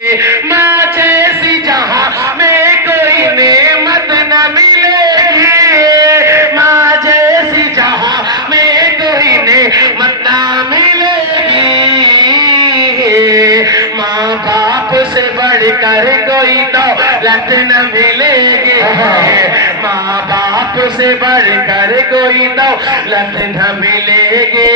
ماں جیسی جہاں میں کوئی نعمت نہ ملے گی، ماں جیسی جہاں میں کوئی نعمت نہ ملے گی، ماں باپ سے بڑھ کر کوئی دولت نہ ملے گی، ماں باپ سے بڑھ کر کوئی دولت نہ ملے گی۔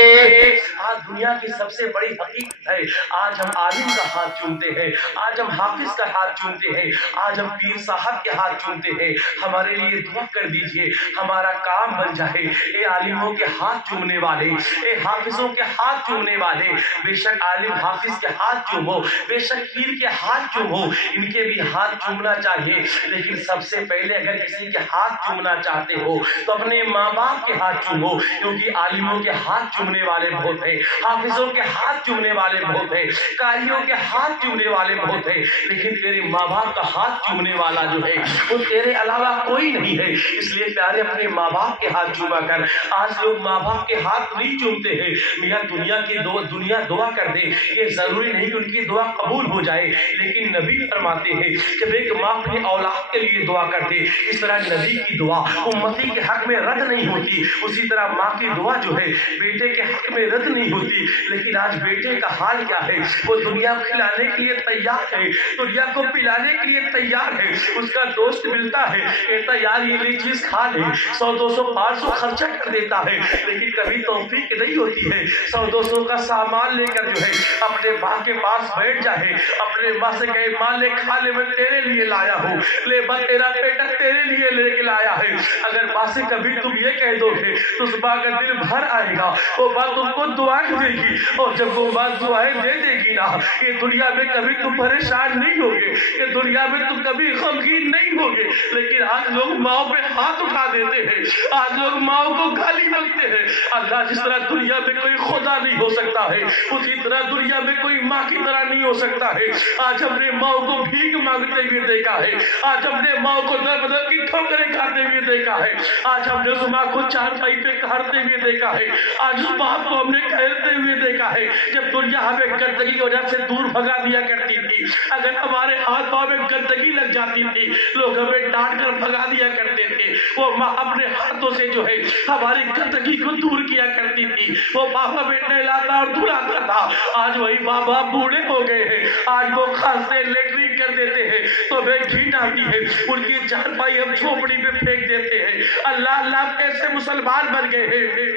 آج دنیا کی سب سے بڑی حقیقت ہے، آج ہم عالم کا ہاتھ چومتے ہیں، آج ہم حافظ کا ہاتھ چومتے ہیں، آج ہم پیر صاحب کے ہاتھ چومتے ہیں۔ ہمارے لیے دعا کر دیجئے، ہمارا کام بن جائے۔ اے عالموں کے ہاتھ چومنے والے، اے حافظوں کے ہاتھ چومنے والے، بے شک عالم حافظ کے ہاتھ چومو، بے شک پیر کے ہاتھ چومو، ان کے بھی ہاتھ چومنا چاہیے، لیکن سب سے پہلے اگر کسی کے ہاتھ چومنا چاہتے ہو تو اپنے ماں باپ کے ہاتھ چومو، کیونکہ عالموں کے ہاتھ چومنے والے بہت ہیں، حافظوں کے ہاتھ چومنے والے بہت ہیں، قاریوں کے ہاتھ چومنے والے بہت ہیں، لیکن تیرے ماں باپ کا ہاتھ چومنے والا جو ہے وہ تیرے علاوہ کوئی نہیں ہے۔ اس لیے پیارے اپنے ماں باپ کے ہاتھ چوما کر۔ آج لوگ ماں باپ کے ہاتھ نہیں چومتے ہیں، میاں دنیا دعا کر دے، یہ ضروری نہیں کہ ان کی دعا قبول ہو جائے، لیکن نبی فرماتے ہیں جب ایک ماں اپنی اولاد کے لیے دعا کرتے، اس طرح نبی کی دعا امتی کے حق میں رد نہیں ہوتی، اسی طرح ماں کی دعا جو ہے بیٹے کے حق میں رد نہیں ہوتی۔ لیکن آج بیٹے کا حال کیا ہے؟ وہ دنیا کو کھلانے کے لیے تیار ہے، دنیا کو پلانے کے لیے تیار ہے، اس کا دوست ملتا ہے کہتا یار یہ چیز کھا لے، 100 200 500 خرچہ کر دیتا ہے، لیکن کبھی توفیق نہیں ہوتی ہے 100 200 کا سامان لے کر جو ہے اپنے ماں کے پاس بیٹھ جائے، اپنے ماں سے کہے ماں لے کھا لے، میں تیرے لیے لایا ہوں، لے ماں تیرا بیٹا تیرے لیے لے کے لایا ہے۔ اگر ماں سے کبھی تم یہ کہہ دو گے تو اس ماں کا دل بھر آئے گا، وہ ماں تم کو دعائیں دے گی، اور جب وہ ماں دعائیں دے دے گی نا، یہ دنیا میں کبھی تم پریشان نہیں ہوگے، یہ دنیا میں تم کبھی غمگین نہیں ہوگے۔ لیکن آج لوگ ماں پہ ہاتھ اٹھا دیتے ہیں، آج لوگ ماں کو گالی بکتے ہیں۔ اللہ جس طرح دنیا میں کوئی خدا نہیں ہو سکتا ہے، اسی طرح دنیا میں کوئی ماں کی طرح نہیں ہو سکتا ہے۔ آج ہم نے ماں کو بھیک مانگتے ہوئے دیکھا ہے، آج ہم نے ماں کو در بدر کی ٹھوکریں کھاتے ہوئے دیکھا ہے، آج ہم نے اس ماں کو چارپائی پہ کھاڑتے ہوئے دیکھا ہے، آج اس باپ کو ہم نے کھیلتے ہوئے دیکھا ہے۔ جب دنیا ہمیں گندگی کی وجہ سے دور بھگا دیا کرتی تھی، اگر ہمارے ہاتھ پاؤں میں گندگی لگ جاتی تھی لوگ ہمیں ڈانٹ کر بھگا دیا کرتے تھے، وہ ماں اپنے ہاتھوں سے جو ہے ہماری گندگی کو دور کیا کرتی تھی، وہ باپ ہمیں نہلاتا اور دھلاتا تھا۔ آج وہی ماں باپ بوڑھے ہو گئے ہیں، آج وہ کھانستے لیٹرین کر دیتے ہیں تو ہمیں گھن آتی ہے، ان کی چارپائی ہم جھوپڑی میں پھینک دیتے ہیں۔ اللہ اللہ ہم کیسے مسلمان بن گئے ہیں،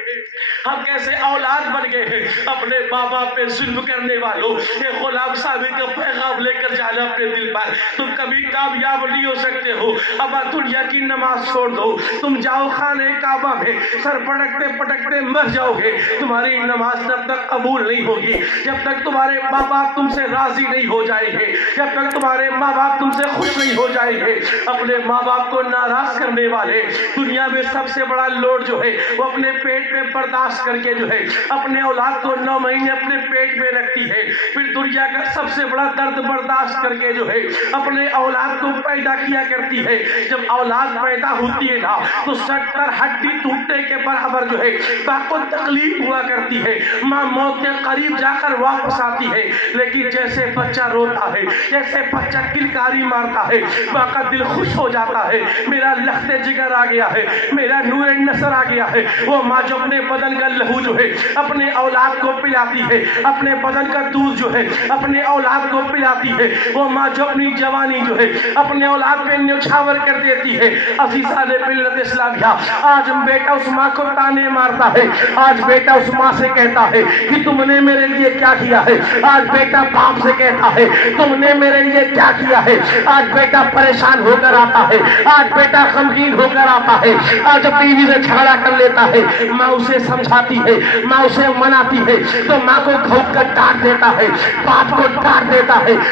ہم کیسے اولاد بن گئے ہیں اپنے ماں باپ پہ ظلم کرنے والوں۔ یہ غلام صاحب کا پیغام لے کر جانا اپنے دل پر، تم کبھی کامیاب نہیں ہو سکتے ہو، اب دنیا کی نماز چھوڑ دو، تم جاؤ خانہ کعبہ میں، سر پٹکتے پٹکتے مر جاؤ گے، تمہاری نماز تب تک قبول نہیں ہوگی جب تک تمہارے ماں باپ تم سے راضی نہیں ہو جائیں گے، جب تک تمہارے ماں باپ تم سے خوش نہیں ہو جائیں گے۔ اپنے ماں باپ کو ناراض کرنے والے دنیا میں سب سے بڑا لوڈ جو ہے وہ اپنے پیٹ میں برداشت کر کے جو ہے اپنے اولاد کو 9 مہینے اپنے پیٹ میں رکھتی ہے، پھر دنیا کا سب سے بڑا درد برداشت کر کے جو ہے اپنے اولاد کو پیدا کیا کرتی ہے۔ جب اولاد پیدا ہوتی ہے نا تو 70 ہڈی ٹوٹنے کے برابر جو ہے ماں کو تکلیف ہوا کرتی ہے، ماں موت کے قریب جا کر واپس آتی ہے، لیکن جیسے بچہ روتا ہے، جیسے بچہ کلکاری مارتا ہے، ماں کا دل خوش ہو جاتا ہے، میرا لخت جگر آ گیا ہے، میرا نور نصر آ گیا ہے۔ وہ ماں جو اپنے بدن کا لہو جو ہے اپنے اولاد کو پلاتی ہے، اپنے بدن کا دودھ جو ہے اپنے اولاد کو پلاتی ہے، وہ ماں جو اپنی جوانی جو ہے اپنے اولاد پہ نیچھاور کر دیتی ہے۔ عزیزان ملت اسلامیہ، آج بیٹا اس ماں کو تانے مارتا ہے، آج بیٹا اس ماں سے کہتا ہے کہ تم نے میرے لیے کیا کیا ہے، آج بیٹا باپ سے کہتا ہے تم نے میرے لیے کیا کیا ہے، آج بیٹا پریشان ہو کر آتا ہے، آج بیٹا غمگین ہو کر آتا ہے، آج بیوی سے جھگڑا کر لیتا ہے، ماں اسے سمجھاتی ہے، ماں اسے مناتی ہے تو ماں کو گھونٹ کر ڈانٹ دیتا ہے، باپ کو ڈانٹ دیتا ہے،